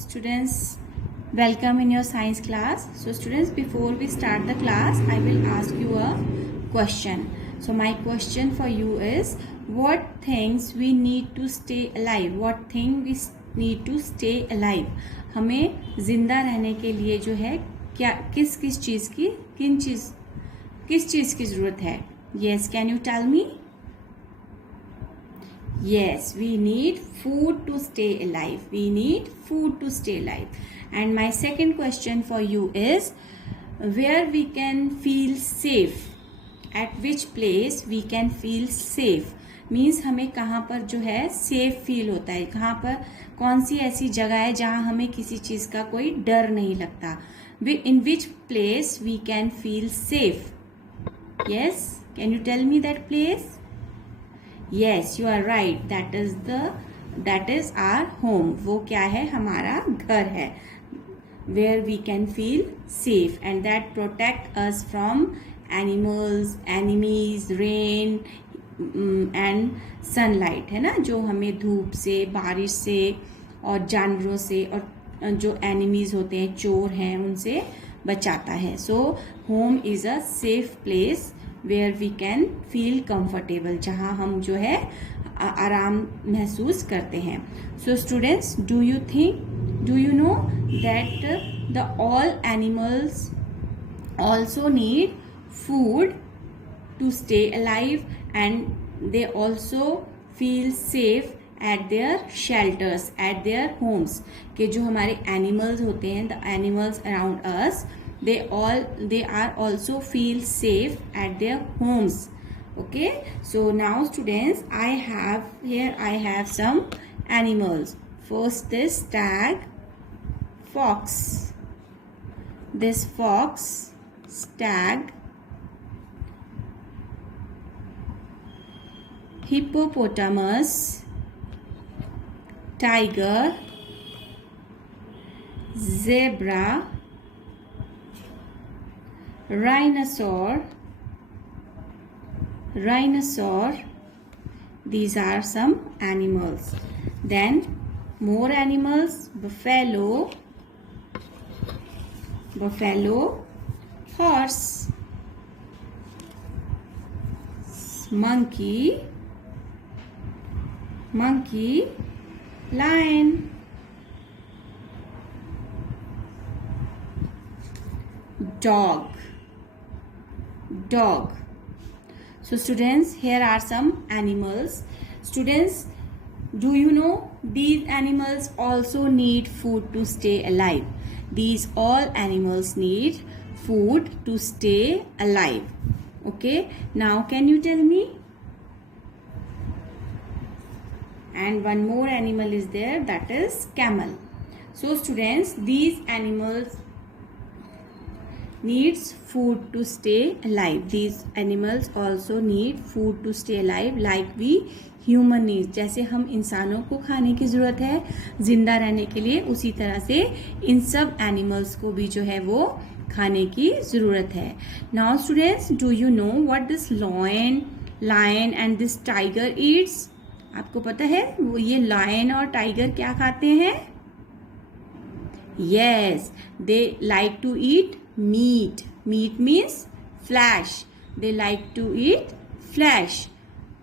Students, welcome in your science class. So students, before we start the class, I will ask you a question. So my question for you is, what things we need to stay alive? What thing we need to stay alive? हमें जिंदा रहने के लिए जो है क्या किस चीज़ की किस चीज़ की ज़रूरत है? Yes, can you tell me? Yes, we need food to stay alive. We need food to stay alive. And my second question for you is, where we can feel safe? At which place we can feel safe? Means हमें कहाँ पर जो है safe feel होता है, कहाँ पर कौन सी ऐसी जगह है जहाँ हमें किसी चीज़ का कोई डर नहीं लगता. In which place we can feel safe? Yes, can you tell me that place? Yes, you are right. That is our home. वो क्या है? हमारा घर है. Where we can feel safe and that protect us from animals, enemies, rain and sunlight, है ना, जो हमें धूप से, बारिश से और जानवरों से और जो enemies होते हैं, चोर हैं, उनसे बचाता है. So home is a safe place where we can feel comfortable, जहाँ हम जो है आराम महसूस करते हैं. So students, do you know that the all animals also need food to stay alive and they also feel safe at their shelters, at their homes. कि जो हमारे animals होते हैं, the animals around us, they are also feel safe at their homes. Okay, so now students, I have some animals. First, this stag, fox. This fox, stag, hippopotamus, tiger, zebra, rhinoceros. These are some animals. Then more animals: buffalo, horse, monkey, lion, dog. So students, here are some animals. Students, do you know these animals also need food to stay alive? These all animals need food to stay alive. Okay, now can you tell me? And one more animal is there, that is camel. So students, these animals needs food to stay alive. These animals also need food to stay alive like we human needs. जैसे हम इंसानों को खाने की ज़रूरत है जिंदा रहने के लिए, उसी तरह से इन सब एनिमल्स को भी जो है वो खाने की ज़रूरत है. Now students, do you know what this lion and this tiger eats? आपको पता है वो ये lion और tiger क्या खाते हैं? Yes, they like to eat meat. Meat means flesh. They like to eat flesh.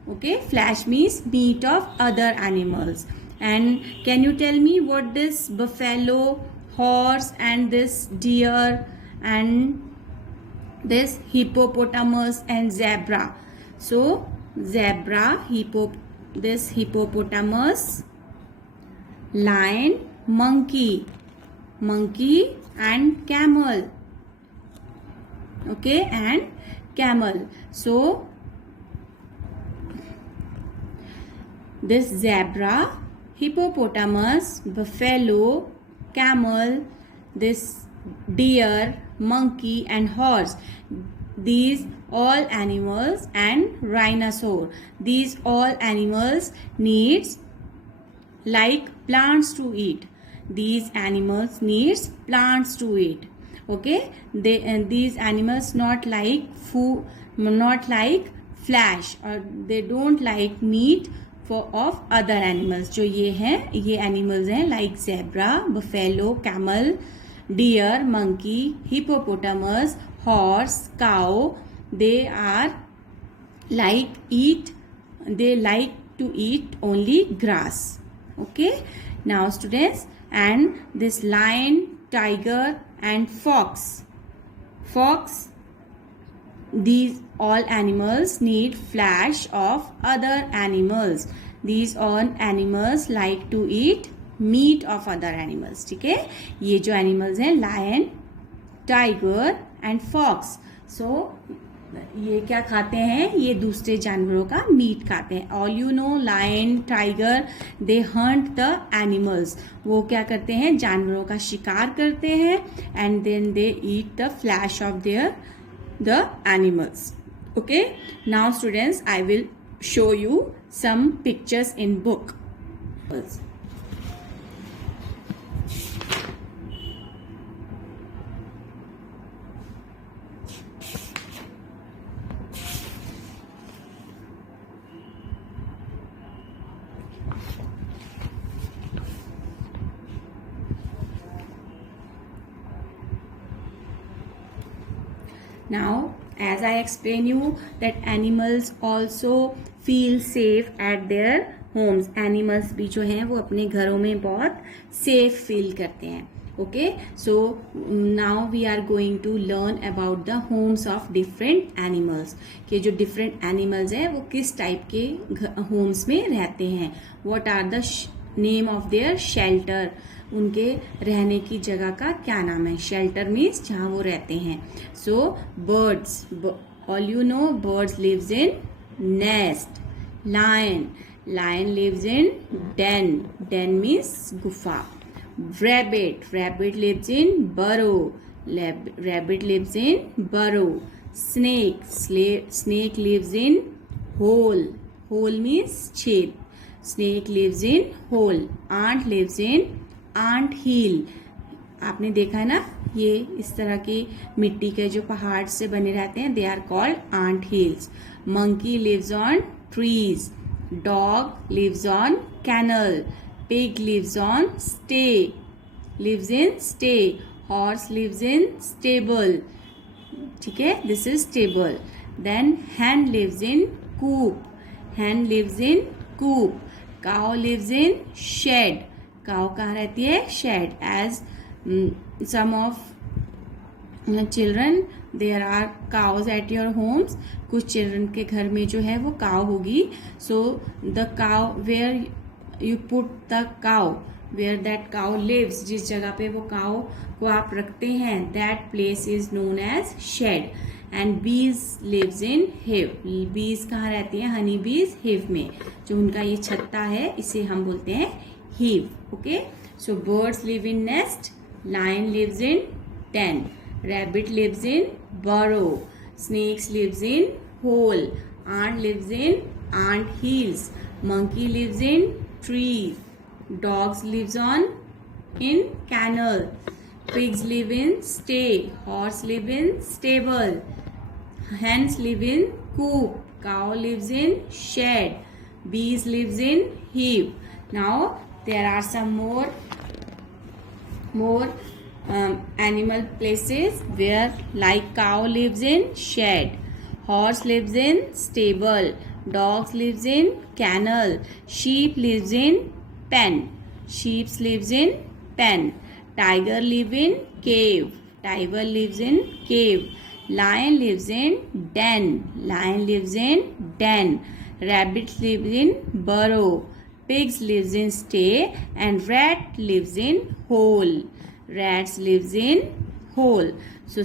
Okay, flesh means meat of other animals. And can you tell me what this buffalo, horse and this deer and this hippopotamus and zebra? So zebra, this hippopotamus, lion, monkey and camel. Okay, and camel. So this zebra, hippopotamus, buffalo, camel, this deer, monkey and horse, these all animals, and rhinoceros, these all animals needs like plants to eat. These animals needs plants to eat. Okay, these animals not like food, not like flesh, or they don't like meat, of other animals. जो ये हैं, ये animals हैं like zebra, buffalo, camel, deer, monkey, hippopotamus, horse, cow. They like to eat only grass. Okay, now students, and this lion, tiger and fox, these all animals need flesh of other animals. These all animals like to eat meat of other animals. ठीक है, ये जो animals हैं lion, tiger and fox. So ये क्या खाते हैं, ये दूसरे जानवरों का मीट खाते हैं. All you know, lion, tiger, they hunt the animals. वो क्या करते हैं, जानवरों का शिकार करते हैं and then they eat the flesh of the animals. Okay, now students, I will show you some pictures in book. Now, as I explain you that animals also feel safe at their homes. Animals भी जो हैं वो अपने घरों में बहुत safe feel करते हैं. Okay, so now we are going to learn about the homes of different animals. कि जो different animals हैं वो किस type के homes में रहते हैं. What are the name of their shelter? उनके रहने की जगह का क्या नाम है. शेल्टर मीन्स जहाँ वो रहते हैं. So birds, all you know, birds lives in nest. Lion lives in den means गुफा. rabbit lives in burrow. Rabbit lives in burrow. Snake lives in hole means छेद. Snake lives in hole. Ant lives in ant hill. आपने देखा है ना, ये इस तरह की मिट्टी के जो पहाड़ से बने रहते हैं, they are called ant hills. Monkey lives on trees. Dog lives on kennel. Pig lives on lives in stay. Horse lives in stable. ठीक है, this is stable. Then hen lives in coop. Cow lives in shed. काव कहाँ रहती है, shed. As some of children, there are cows at your homes. कुछ चिल्ड्रन के घर में जो है वो काव होगी. So the cow, where you put the cow, where that cow lives, जिस जगह पे वो काव को आप रखते हैं, that place is known as shed. And bees lives in hive. Bees कहाँ रहती है, हनी बीज हिव में. जो उनका ये छत्ता है, इसे हम बोलते हैं hive. Okay, so birds live in nest. Lion lives in den. Rabbit lives in burrow. Snakes lives in hole. Ant lives in ant hills. Monkey lives in trees. Dogs lives in kennel. Pigs live in stay. Horse live in stable. Hens live in coop. Cow lives in shed. Bees lives in hive. Now there are some more animal places where, like, cow lives in shed, horse lives in stable, dogs lives in kennel, sheep lives in pen, tiger live in cave, lion lives in den, rabbit lives in burrow, pigs lives in stay, and rat lives in hole. Rats lives in hole. So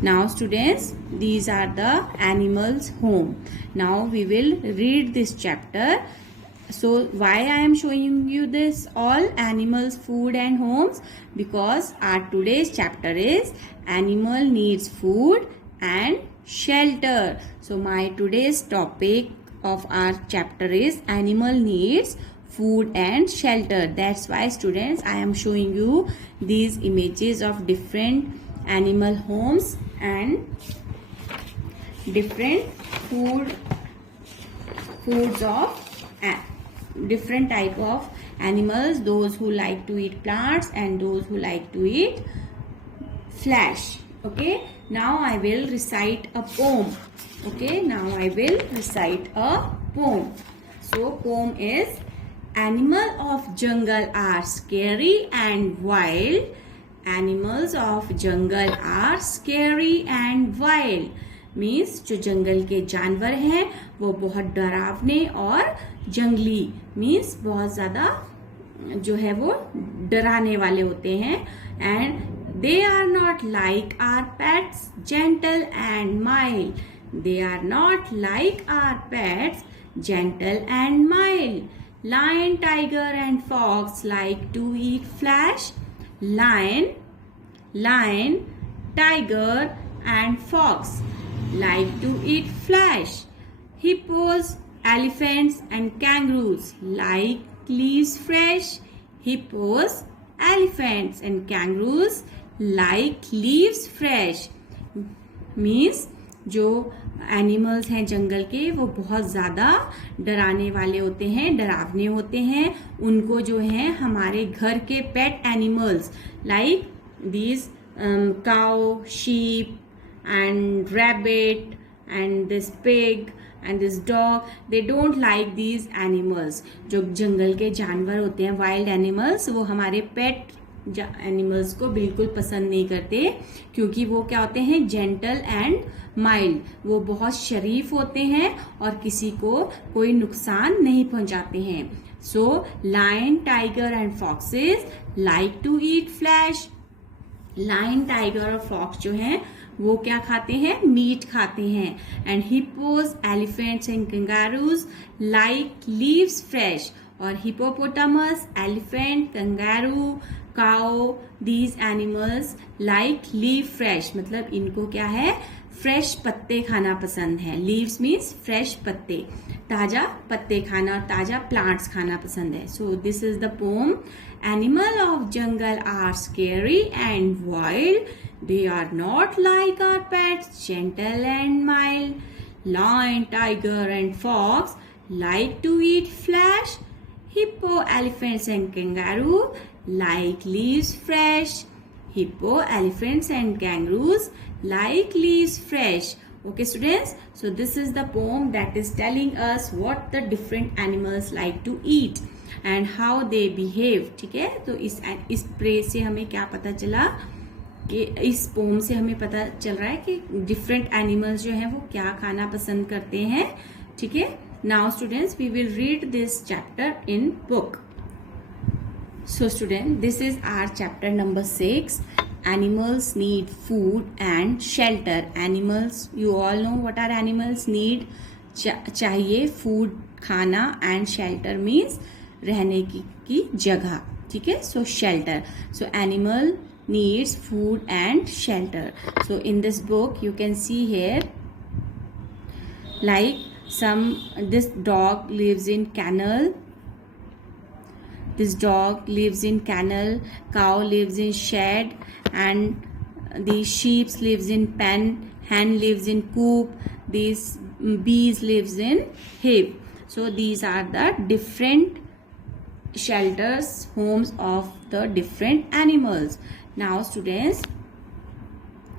now students, these are the animals home. Now we will read this chapter. So why I am showing you this all animals, food and homes? Because our today's chapter is animal needs food and shelter. So my today's topic of our chapter is animal needs food and shelter. That's why students, I am showing you these images of different animal homes and different foods of different type of animals, those who like to eat plants and those who like to eat flesh. Okay, now I will recite a poem. Okay, now I will recite a poem. So poem is, animal of jungle are scary and wild. Animals of jungle are scary and wild. Means जो जंगल के जानवर हैं वो बहुत डरावने और जंगली, means बहुत ज्यादा जो है वो डराने वाले होते हैं. And they are not like our pets gentle and mild. They are not like our pets gentle and mild. Lion, tiger and fox like to eat flesh. Lion, tiger and fox like to eat flesh. Hippos, elephants and kangaroos like leaves fresh. Hippos, elephants and kangaroos like leaves fresh. Means जो animals हैं जंगल के वो बहुत ज़्यादा डराने वाले होते हैं, डरावने होते हैं. उनको जो है हमारे घर के pet animals like these cow, sheep and rabbit and this pig and this dog, they don't like these animals. जो जंगल के जानवर होते हैं, वाइल्ड एनिमल्स, वो हमारे पेट एनिमल्स को बिल्कुल पसंद नहीं करते, क्योंकि वो क्या होते हैं, जेंटल एंड माइल्ड. वो बहुत शरीफ होते हैं और किसी को कोई नुकसान नहीं पहुंचाते हैं. So lion, tiger and foxes like to eat flesh. Lion, tiger और फॉक्स जो हैं वो क्या खाते हैं, मीट खाते हैं. And hippos, elephants and kangaroos like leaves fresh. और hippopotamus, elephant, kangaroo, cow, these animals like leave fresh. मतलब इनको क्या है, फ्रेश पत्ते खाना पसंद है. लीव्स मीन्स फ्रेश पत्ते, ताजा पत्ते खाना, ताजा प्लांट्स खाना पसंद है. So this is the poem. Animal of jungle are scary and wild. They are not like our pets gentle and mild. Lion, tiger and fox like to eat flesh. Hippo, elephants and kangaroo like leaves fresh. Hippo, elephants and kangaroos like leaves fresh. Okay students, so this is the poem that is telling us what the different animals like to eat and how they behave. ठीक है, तो इस pray से हमें क्या पता चला कि इस पोम से हमें पता चल रहा है कि डिफरेंट एनिमल्स जो हैं वो क्या खाना पसंद करते हैं. ठीक है, now students we will read this chapter in book. So student, this is our chapter number 6. Animals need food and shelter. Animals, you all know what are animals need. चाहिए food, खाना, and shelter means रहने की जगह. ठीक है, so shelter. So animal needs food and shelter. So in this book you can see here like this dog lives in kennel. This dog lives in kennel. Cow lives in shed, and the sheep lives in pen. Hen lives in coop. These bees lives in hive. So these are the different shelters, homes of the different animals. Now students,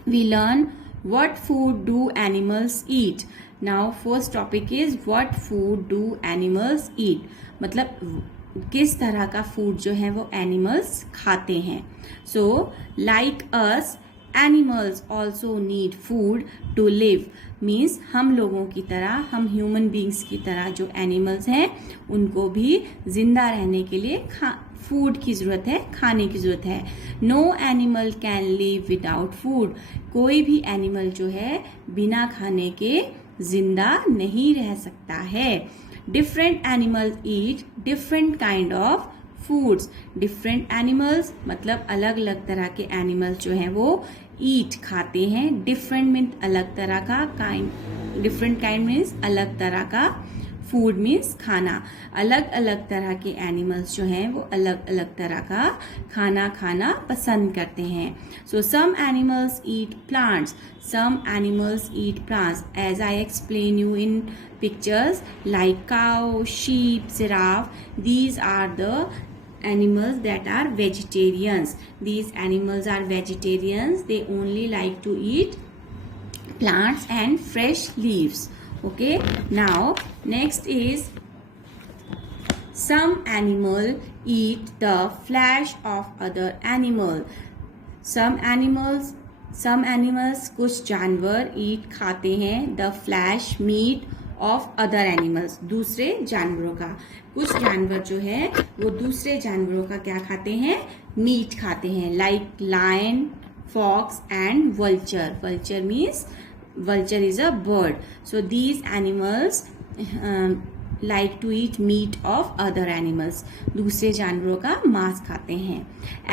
we learn what food do animals eat. Now first topic is what food do animals eat. मतलब किस तरह का food जो है वो animals खाते हैं. So like us, animals also need food to live. Means हम लोगों की तरह, हम ह्यूमन बींग्स की तरह जो एनिमल्स हैं उनको भी जिंदा रहने के लिए फूड की जरूरत है, खाने की जरूरत है. No animal can live without food. कोई भी एनिमल जो है बिना खाने के जिंदा नहीं रह सकता है. Different animals eat different kind of foods. Different animals मतलब अलग अलग तरह के एनिमल्स जो हैं वो ईट खाते हैं. डिफरेंट मीन्स अलग तरह का, काइंड, डिफरेंट काइंड मीन्स अलग तरह का फूड मीन्स खाना। अलग अलग तरह के एनिमल्स जो हैं वो अलग अलग तरह का खाना खाना पसंद करते हैं। So some animals eat plants, some animals eat plants as I explain you in pictures like cow, sheep, giraffe. These are the animals that are vegetarians. These animals are vegetarians. They only like to eat plants and fresh leaves. Okay, now next is some animal eat the flesh of other animal. Some animals कुछ जानवर eat खाते हैं the flesh meat of other animals, दूसरे जानवरों का। कुछ जानवर जो है वो दूसरे जानवरों का क्या खाते हैं, मीट खाते हैं, like lion, fox and vulture. Vulture means vulture is a bird. So these animals like to eat meat of other animals, दूसरे जानवरों का मांस खाते हैं।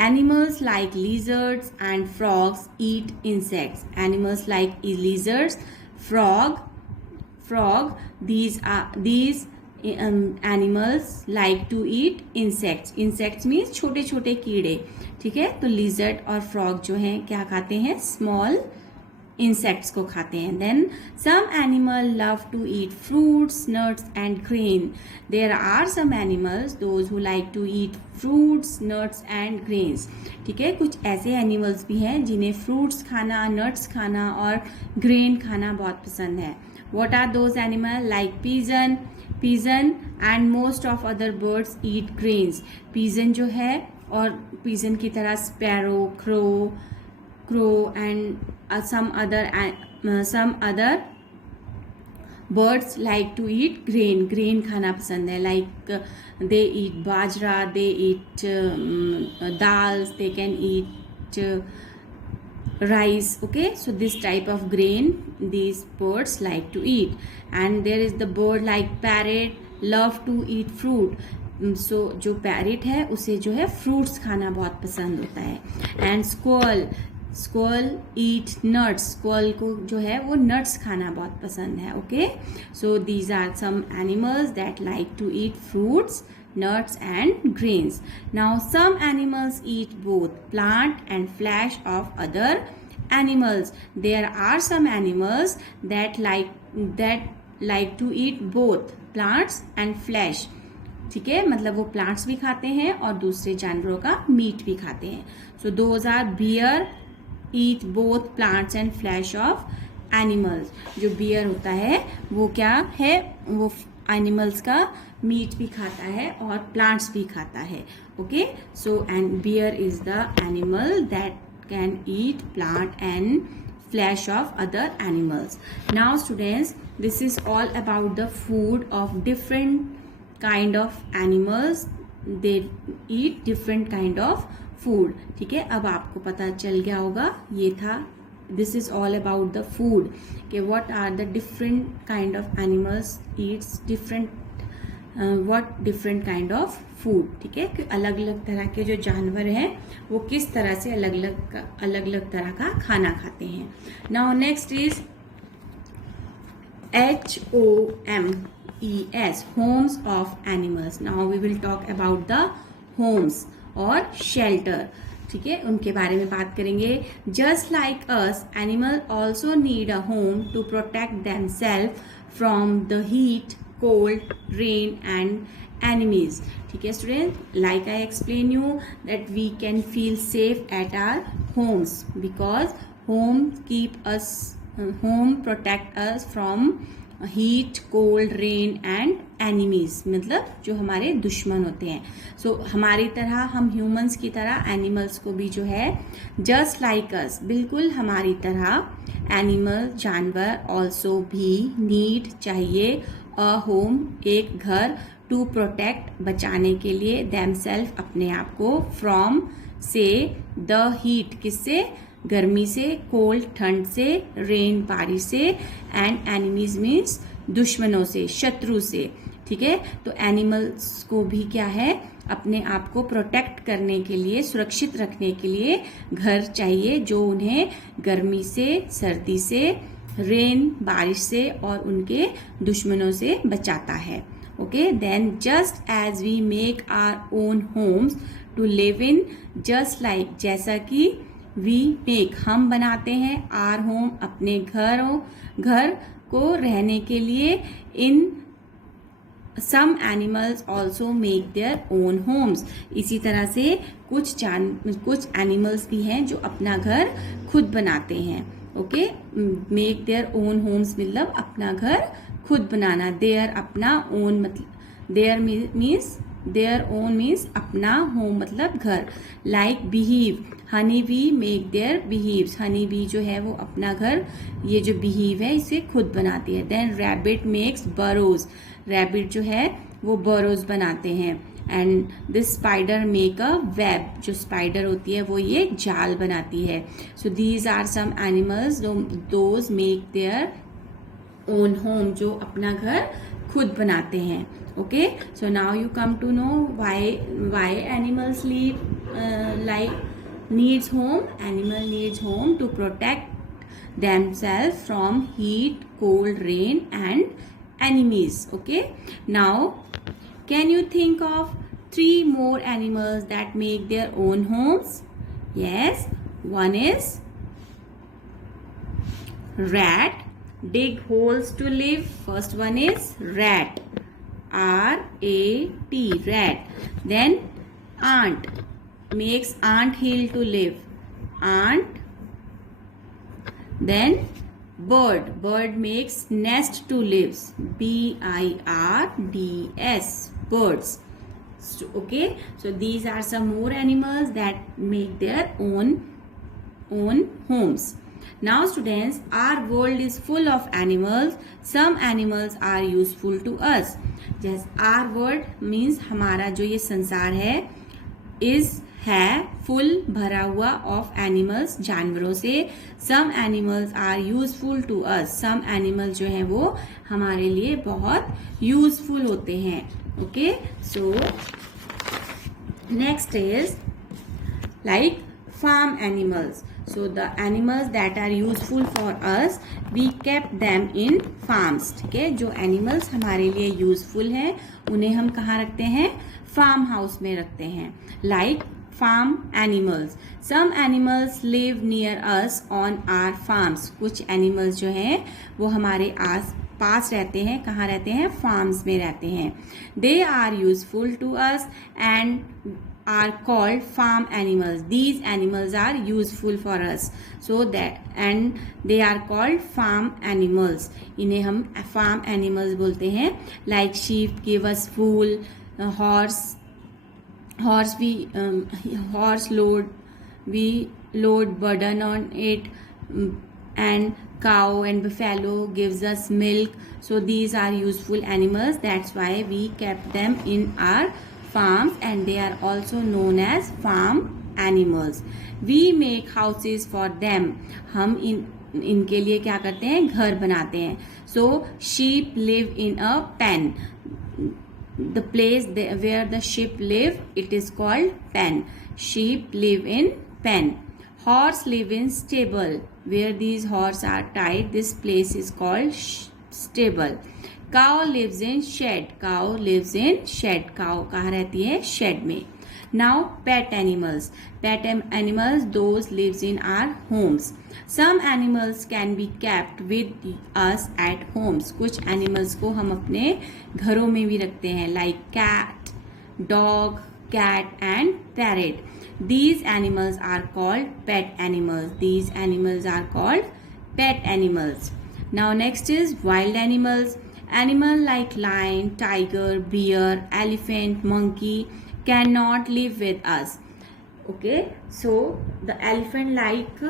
Animals like lizards and frogs eat insects. Animals like lizards, frog, these animals like to eat insects. Insects means छोटे छोटे कीड़े, ठीक है। तो lizard और frog जो हैं क्या खाते हैं, small insects को खाते हैं। Then some animal love to eat fruits, nuts and grain. There are some animals those who like to eat fruits, nuts and grains. ठीक है, कुछ ऐसे एनिमल्स भी हैं जिन्हें फ्रूट्स खाना, नट्स खाना और ग्रेन खाना बहुत पसंद है। What are those animals? Like pigeon and most of other birds eat grains. Pigeon जो है और pigeon की तरह sparrow, crow and some other birds like to eat grain. Grain खाना पसंद है, like they eat bajra, they eat dals, they can eat rice. Okay, so this type of grain these birds like to eat. And there is the bird like parrot, love to eat fruit. So जो parrot है उसे जो है fruits खाना बहुत पसंद होता है। And squirrel eat nuts. squirrel को जो है वो nuts खाना बहुत पसंद है। Okay, so these are some animals that like to eat fruits, nuts and grains. Now some animals eat both plant and flesh of other animals. There are some animals that like to eat both plants and flesh. ठीक है, मतलब वो plants भी खाते हैं और दूसरे जानवरों का मीट भी खाते हैं। So those are bear eat both plants and flesh of animals. जो bear होता है वो क्या है, वो एनिमल्स का मीट भी खाता है और प्लांट्स भी खाता है। Okay, so and bear is the animal that can eat plant and flesh of other animals. Now students, this is all about the food of different kind of animals. They eat different kind of food. ठीक है, अब आपको पता चल गया होगा, ये था this is all about the food. Okay, what are the different kind of animals eats different what different kind of food. ठीक है, कि अलग अलग तरह के जो जानवर हैं वो किस तरह से अलग अलग तरह का खाना खाते हैं। Now next is HOMES, homes of animals. Now we will talk about the homes और shelter. ठीक है, उनके बारे में बात करेंगे। Just like us, animal also need a home to protect themselves from the heat, cold, rain and enemies. ठीक है student, like I explain you that we can feel safe at our homes because home protect us from heat, cold, rain and enemies, मतलब जो हमारे दुश्मन होते हैं। सो हमारी तरह, हम ह्यूमंस की तरह एनिमल्स को भी जो है जस्ट लाइक अस, बिल्कुल हमारी तरह एनिमल, जानवर ऑल्सो भी नीड, चाहिए अ होम, एक घर, टू प्रोटेक्ट, बचाने के लिए, देमसेल्फ, अपने आप को, फ्रॉम, से, द हीट, किससे, गर्मी से, कोल्ड, ठंड से, रेन, बारिश से, एंड एनिमीज मीन्स दुश्मनों से, शत्रु से। ठीक है, तो एनिमल्स को भी क्या है, अपने आप को प्रोटेक्ट करने के लिए, सुरक्षित रखने के लिए घर चाहिए जो उन्हें गर्मी से, सर्दी से, रेन बारिश से और उनके दुश्मनों से बचाता है. Okay, then just as we make our own homes to live in, just like जैसा कि वी मेक हम बनाते हैं, आर होम अपने घर को रहने के लिए, इन some animals also make their own homes, इसी तरह से कुछ एनिमल्स भी हैं जो अपना घर खुद बनाते हैं. Okay, make their own homes मतलब अपना घर खुद बनाना. देयर अपना ओन मतलब देयर मीन्स अपना, होम मतलब घर. Like beehive, honey bee make their beehives, honey bee जो है वो अपना घर, ये जो बिहीव है इसे खुद बनाती है. Then rabbit makes burrows, rabbit जो है वो बरोज बनाते हैं. And this spider make a web, जो स्पाइडर होती है वो ये जाल बनाती है. So these are some animals those make their own home, जो अपना घर खुद बनाते हैं. Okay, so now you come to know why animals needs home. Animal needs home to protect themselves from heat, cold, rain and enemies. Okay, now can you think of 3 more animals that make their own homes? Yes, one is rat, dig holes to live. First one is rat, R-A-T, rat. Then ant, makes ant hill to live, ant. Then bird makes nest to live, B-I-R-D-S, birds. Okay, so these are some more animals that make their own homes. Now students, our world is full of animals. Some animals are useful to us. Just our world means हमारा जो ये संसार है है full, भरा हुआ, of animals, जानवरों से. Some animals are useful to us, some animal जो है वो हमारे लिए बहुत यूजफुल होते हैं. Okay, so next is like farm animals. So the animals that are useful for us, we kept them in farms. ठीक है, जो animals हमारे लिए useful है उन्हें हम कहाँ रखते हैं? farm house में रखते हैं. Like farm animals. Some animals live near us on our farms. कुछ animals जो हैं वो हमारे पास रहते हैं. कहाँ रहते हैं? farms में रहते हैं. They are useful to us and are called farm animals. These animals are useful for us, so that and they are called farm animals. इन्हें हम farm animals बोलते हैं. Like sheep give us wool, horse load burden on it, and cow and buffalo gives us milk. So these are useful animals. That's why we kept them in our farms, and they are also known as farm animals. We make houses for them. हम इनके लिए क्या करते हैं? घर बनाते हैं. So sheep live in a pen. The place where the sheep live, it is called pen. Sheep live in pen. Horse live in stable. Where these horses are tied, this place is called stable. Cow lives in shed. Cow lives in shed. Cow कहाँ रहती है? Shed में. Now pet animals. Pet animals, those lives in our homes. Some animals can be kept with us at homes. कुछ animals को हम अपने घरों में भी रखते हैं. Like cat, dog, cat and parrot. These animals are called pet animals. These animals are called pet animals. Now next is wild animals. Animal like lion, tiger, bear, elephant, monkey cannot live with us. Okay, so the elephant like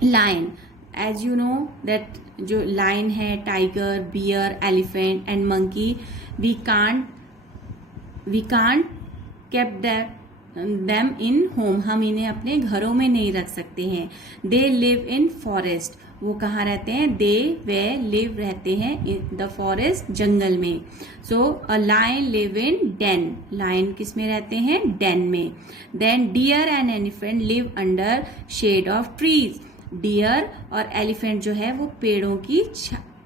lion, as you know that जो lion है, tiger, bear, elephant and monkey, we can't keep them in home. हम इन्हें अपने घरों में नहीं रख सकते हैं. They live in forest. वो कहाँ रहते हैं? वे लिव रहते हैं इन द फॉरेस्ट, जंगल में. So a lion live in den. Lion किस में रहते हैं? डेन में. Then deer and elephant live under shade of trees. Deer और एलिफेंट जो है वो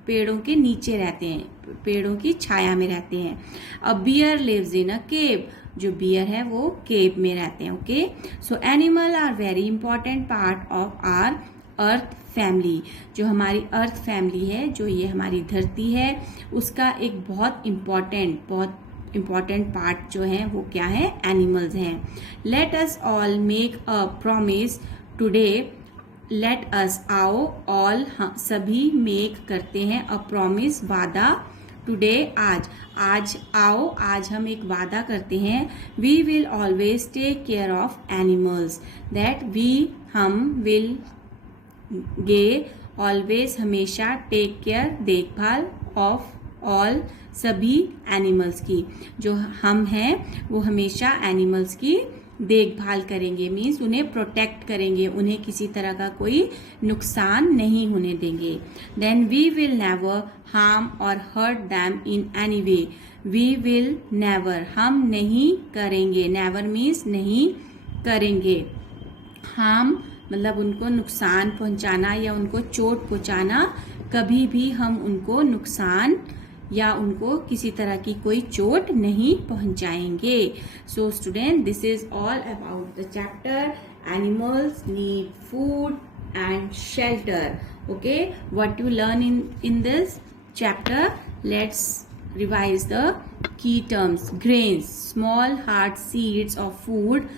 पेड़ों के नीचे रहते हैं, पेड़ों की छाया में रहते हैं। अ बियर लिव्स इन अ केव, जो बियर है वो केव में रहते हैं। Okay, so animal are very important part of our earth family. जो हमारी अर्थ फैमिली है, जो ये हमारी धरती है, उसका एक बहुत इम्पॉर्टेंट पार्ट जो है वो क्या है, एनिमल्स हैं। Let us all make a promise today, let us, आओ, ऑल सभी मेक करते हैं, अ प्रॉमिस वादा, टुडे आज आओ, आज हम एक वादा करते हैं, we will always take care of animals, that हम विल गे ऑलवेज हमेशा, टेक केयर देखभाल, ऑफ ऑल सभी एनिमल्स की, जो हम हैं वो हमेशा एनिमल्स की देखभाल करेंगे, मीन्स उन्हें प्रोटेक्ट करेंगे, उन्हें किसी तरह का कोई नुकसान नहीं होने देंगे। Then we will never harm और hurt them in any way, we will never, हम नहीं करेंगे, नेवर मीन्स नहीं करेंगे, हार्म मतलब उनको नुकसान पहुंचाना या उनको चोट पहुंचाना, कभी भी हम उनको नुकसान या उनको किसी तरह की कोई चोट नहीं पहुंचाएंगे। So student, this is all about the chapter animals need food and shelter. Okay, what you learn in this chapter, let's revise the key terms. Grains, small hard seeds of food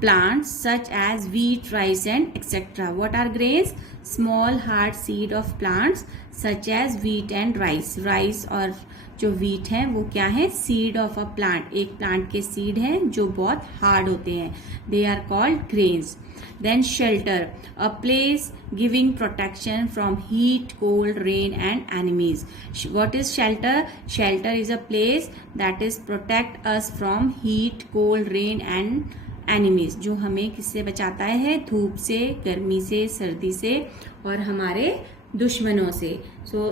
plants such as wheat, rice and etc. What are grains? Small hard seed of plants such as wheat and rice. Rice और जो wheat है वो क्या है, seed of a plant, एक plant के seed हैं जो बहुत hard होते हैं, they are called grains. Then shelter, a place giving protection from heat, cold, rain and enemies. What is shelter? Shelter is a place that is protect us from heat, cold, rain and enemies, जो हमें किससे बचाता है, धूप से, गर्मी से, सर्दी से और हमारे दुश्मनों से। So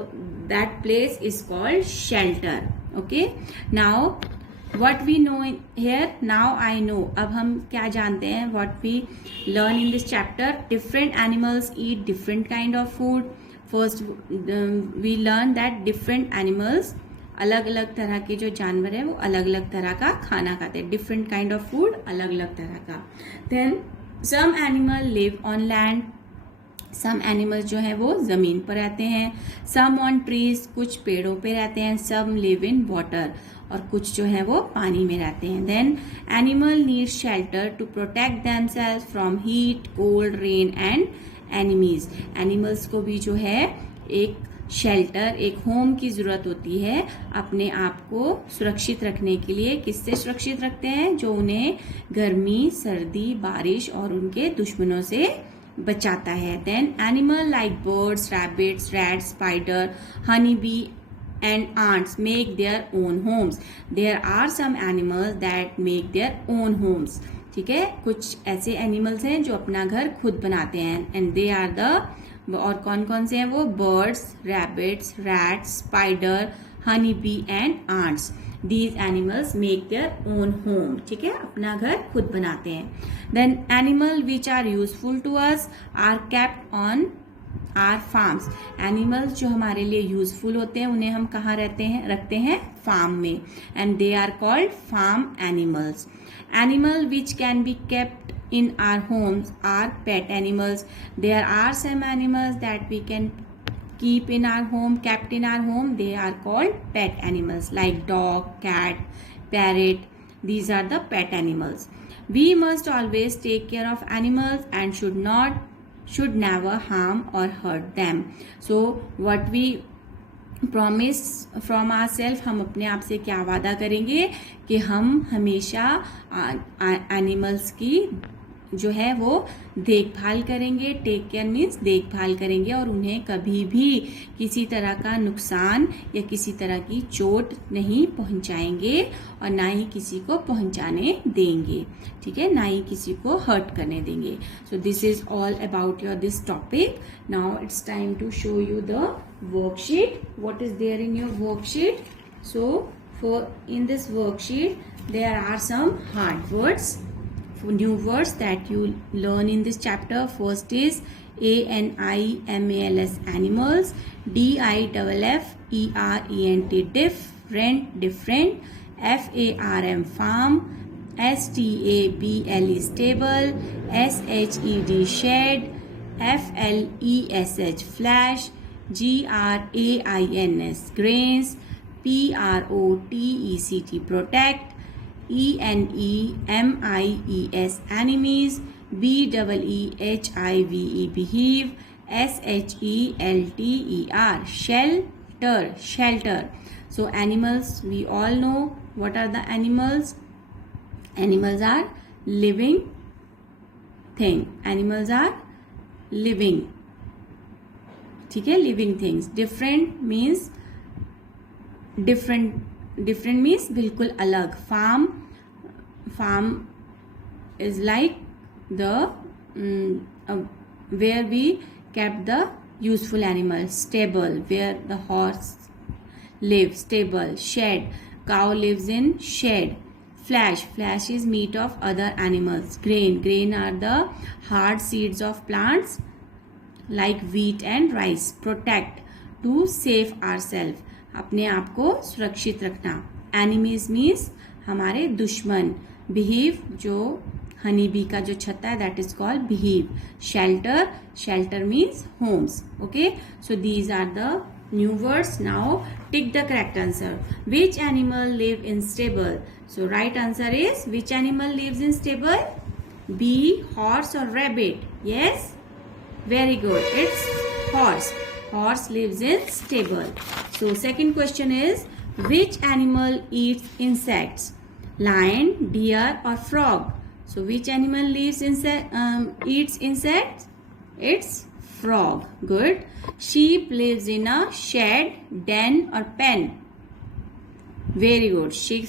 that place is called shelter. Okay, now what we know here, now I know, अब हम क्या जानते हैं, what we learn in this chapter, different animals eat different kind of food. First we learn that different animals, अलग अलग तरह के जो जानवर है वो अलग अलग तरह का खाना खाते हैं, डिफरेंट काइंड ऑफ फूड, अलग अलग तरह का। Then some animal live on land, some animals जो है वो जमीन पर रहते हैं, सम ऑन ट्रीज, कुछ पेड़ों पे रहते हैं, सम लिव इन वाटर, और कुछ जो है वो पानी में रहते हैं। Then animal need shelter to protect themselves from heat, cold, rain and enemies. Animals को भी जो है एक शेल्टर, एक होम की जरूरत होती है अपने आप को सुरक्षित रखने के लिए। किससे सुरक्षित रखते हैं, जो उन्हें गर्मी, सर्दी, बारिश और उनके दुश्मनों से बचाता है। Then animal like birds, rabbits, rats, spider, honey bee and ants make their own homes. There are some animals that make their own homes. ठीक है, कुछ ऐसे एनिमल्स हैं जो अपना घर खुद बनाते हैं, एंड दे आर द, और कौन कौन से हैं वो, birds, rabbits, rats, spider, honey bee and ants. These animals make their own home, ठीक है, अपना घर खुद बनाते हैं। Then animal which are useful to us are kept on our farms. Animals जो हमारे लिए यूजफुल होते हैं उन्हें हम कहाँ रखते हैं, फार्म में, and they are called farm animals. Animal which can be kept in our homes are pet animals. There are some animals that we can keep in our home, kept in our home. They are called pet animals like dog, cat, parrot. These are the pet animals. We must always take care of animals and should never harm or hurt them. So what we promise from our self, हम अपने आप से क्या वादा करेंगे कि हम हमेशा एनिमल्स की जो है वो देखभाल करेंगे। टेक केयर मीन्स देखभाल करेंगे, और उन्हें कभी भी किसी तरह का नुकसान या किसी तरह की चोट नहीं पहुंचाएंगे और ना ही किसी को पहुंचाने देंगे, ठीक है, ना ही किसी को हर्ट करने देंगे। So this is all about your this topic. Now it's time to show you the worksheet. What is there in your worksheet? So in this worksheet there are some hard words. new words that you learn in this chapter. First is animals, animals. diffferent, different. farm. stable, stable. shed, flesh, flash. grains, grains. protect, protect. enemies, enemies. beehive, behave. shelter, shelter, shelter. So animals, we all know what are the animals. Animals are living thing. Animals are living. ठीक है, living things. Different means different. Different means बिल्कुल अलग. Farm is like the where we kept the useful animals. Stable, where the horse lives. Stable. Shed, cow lives in shed. Flash, flash is meat of other animals. Grain, grain are the hard seeds of plants like wheat and rice. Protect, to save ourselves, अपने आप को सुरक्षित रखना. Enemies means हमारे दुश्मन. Behave, जो honey bee का जो छत्ता है, that is called behave. Shelter, shelter means homes. Okay, so these are the new words. Now tick the correct answer. Which animal live in stable? So right answer is, which animal lives in stable? B, horse or rabbit? Yes, very good, it's horse. Horse lives in stable. So second question is, which animal eats insects? Lion, deer or frog? So which animal eats insects? It's frog. Good. Sheep lives in a shed, den or pen? Very good. Sheep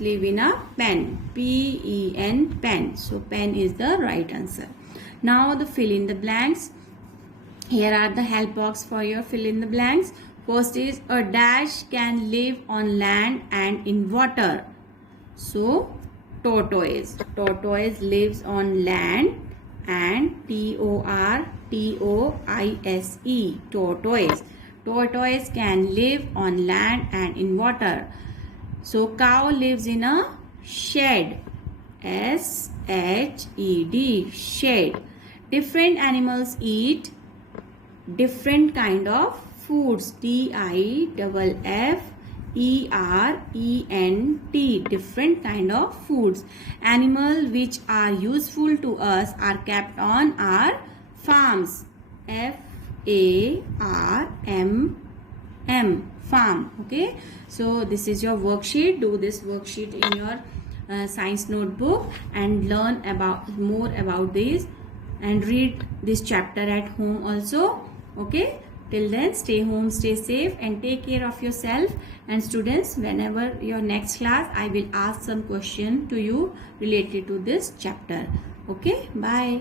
live in a pen. pen, pen. So pen is the right answer. Now the fill in the blanks. Here are the help box for your fill in the blanks. First is, a dash can live on land and in water. So tortoise. Tortoise lives on land and tortoise. Tortoise. Tortoise can live on land and in water. So cow lives in a shed. shed. Shed. Different animals eat different kind of foods. different. Different kind of foods. Animals which are useful to us are kept on our farms. farm. Farm. Okay, so this is your worksheet. Do this worksheet in your science notebook and learn more about this, and read this chapter at home also. Okay, till then, stay home, stay safe, and take care of yourself. And students, whenever your next class, I will ask some question to you related to this chapter. Okay, bye.